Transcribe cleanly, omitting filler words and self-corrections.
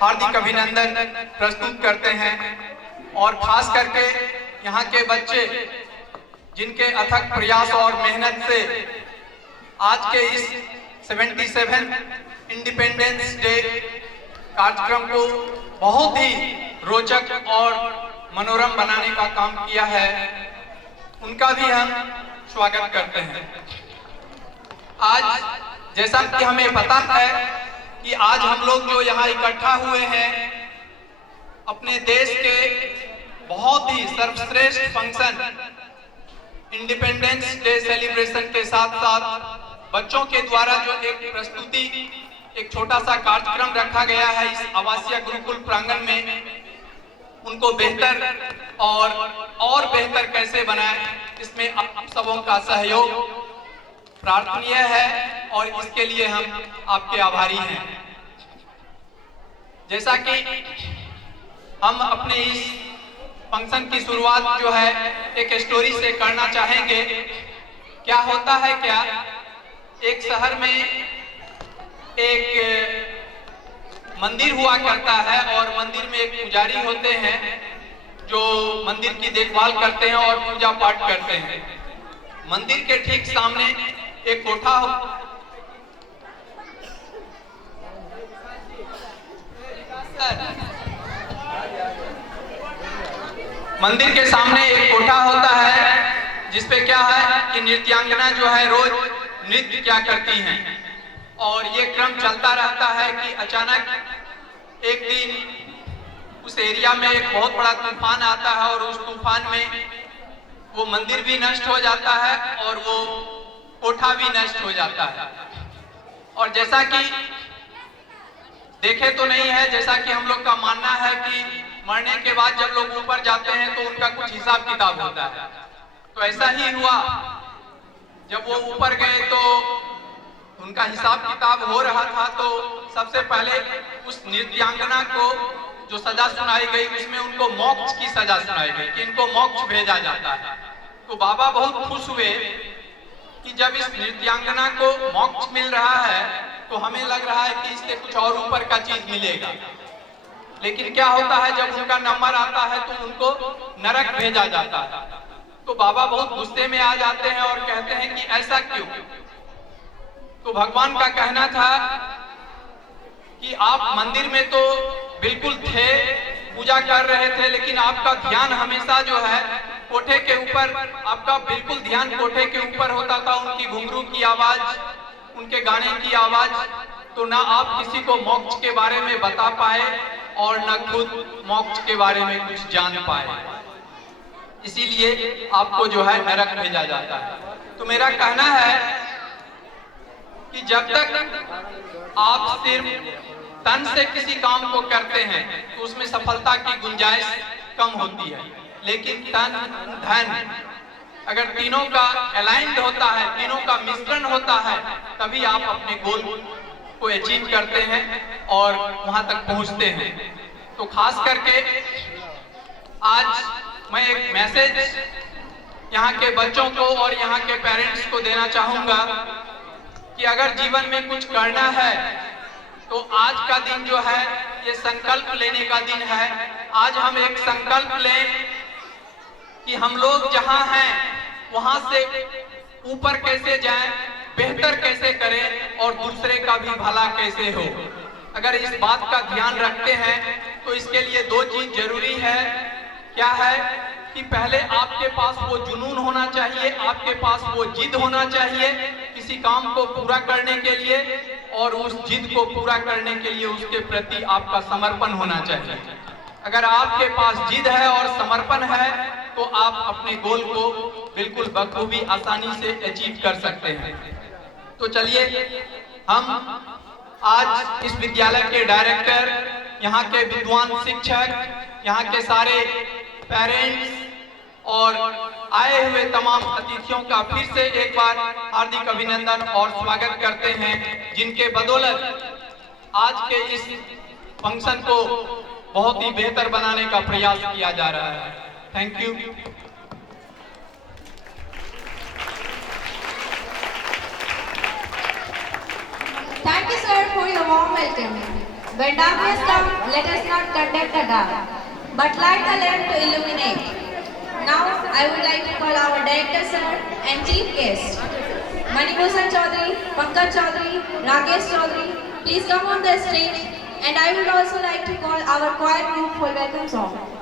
हार्दिक अभिनंदन प्रस्तुत करते हैं और खास करके यहाँ के बच्चे जिनके अथक प्रयास और मेहनत से आज के इस 77 इंडिपेंडेंस डे कार्यक्रम को बहुत ही रोचक और मनोरम बनाने का काम किया है, उनका भी हम स्वागत करते हैं। आज जैसा कि हमें पता है कि आज हम लोग जो यहाँ इकट्ठा हुए हैं अपने देश के बहुत ही सर्वश्रेष्ठ फंक्शन इंडिपेंडेंस डे सेलिब्रेशन के साथ साथ बच्चों के द्वारा जो एक प्रस्तुति, एक छोटा सा कार्यक्रम रखा गया है इस आवासीय गुरुकुल प्रांगण में, उनको बेहतर और बेहतर कैसे बनाएं, इसमें आप सबों का सहयोग प्रार्थनीय है और इसके लिए हम आपके आभारी हैं। जैसा कि हम अपने इस फंक्शन की शुरुआत जो है एक स्टोरी से करना चाहेंगे। क्या होता है, क्या एक शहर में एक मंदिर हुआ करता है और मंदिर में एक पुजारी होते हैं जो मंदिर की देखभाल करते हैं और पूजा पाठ करते हैं। मंदिर के ठीक सामने एक कोठा हो, मंदिर के सामने एक कोठा होता है जिसपे क्या है कि नृत्यांगना जो है रोज नृत्य क्या करती हैं और ये क्रम चलता रहता है कि अचानक एक दिन उस एरिया में एक बहुत बड़ा तूफान आता है और उस तूफान में वो मंदिर भी नष्ट हो जाता है और वो कोठा भी नष्ट हो जाता है। और जैसा कि देखे तो नहीं है, जैसा कि हम लोग का मानना है कि मरने के बाद जब लोग ऊपर जाते हैं तो उनका कुछ हिसाब किताब होता है, तो ऐसा ही हुआ। जब वो ऊपर गए तो उनका हिसाब किताब हो रहा था, तो सबसे पहले उस नृत्यांगना को जो सजा सुनाई गई उसमें उनको मोक्ष की सजा सुनाई गई कि इनको मोक्ष भेजा जाता है। तो बाबा बहुत खुश हुए कि जब इस नृत्यांगना को मोक्ष मिल रहा है तो हमें लग रहा है कि इससे कुछ और ऊपर का चीज मिलेगा, लेकिन क्या होता है जब उनका नंबर आता है तो उनको नरक भेजा जाता है। तो बाबा बहुत गुस्से में आ जाते हैं और कहते हैं कि ऐसा क्यों। तो भगवान का कहना था कि आप मंदिर में तो बिल्कुल थे, पूजा कर रहे थे, लेकिन आपका ध्यान हमेशा जो है कोठे के ऊपर, आपका बिल्कुल ध्यान कोठे के ऊपर होता था। उनकी घुंघरू की आवाज, उनके गाने की आवाज, तो ना आप किसी को मोक्ष के बारे में बता पाए और न खुद मोक्ष के बारे में कुछ जान पाए, इसीलिए आपको जो है नरक भेजा जाता है। तो मेरा कहना है कि जब तक आप सिर्फ तन से किसी काम को करते हैं तो उसमें सफलता की गुंजाइश कम होती है, लेकिन तन धन अगर तीनों का अलाइंड होता है, तीनों का मिश्रण होता है, तभी आप अपने गोल को अचीव करते हैं और वहां तक पहुंचते हैं। तो खास करके आज मैं एक मैसेज यहाँ के बच्चों को और यहाँ के पेरेंट्स को देना चाहूंगा कि अगर जीवन में कुछ करना है तो आज का दिन जो है ये संकल्प लेने का दिन है। आज हम एक संकल्प लें कि हम लोग जहां हैं वहां से ऊपर कैसे जाएं, बेहतर कैसे करें और दूसरे का भी भला कैसे हो। अगर इस बात का ध्यान रखते हैं तो इसके लिए दो चीज जरूरी है। क्या है कि पहले आपके पास वो जुनून होना चाहिए, आपके पास वो जिद होना चाहिए किसी काम को पूरा करने के लिए, और उस जिद को पूरा करने के लिए उसके प्रति आपका समर्पण होना चाहिए। अगर आपके पास जिद है और समर्पण है तो आप अपने गोल को बिल्कुल बखूबी आसानी से अचीव कर सकते हैं। तो चलिए हम आज इस विद्यालय के डायरेक्टर, यहाँ के विद्वान शिक्षक, यहाँ के सारे पेरेंट्स और आए हुए तमाम अतिथियों का फिर से एक बार हार्दिक अभिनंदन और स्वागत करते हैं, जिनके बदौलत आज के इस फंक्शन को बहुत ही बेहतर बनाने का प्रयास किया जा रहा है। Thank you. Thank you, sir, for your warm welcome. When darkness comes, let us not conduct the dark, but light the lamp to illuminate. Now, I would like to call our director sir and chief guest, Manibhushan Chaudhary, Pankaj Chaudhary, Rakesh Chaudhary. Please come on the stage, and I would also like to call our choir group for welcome song.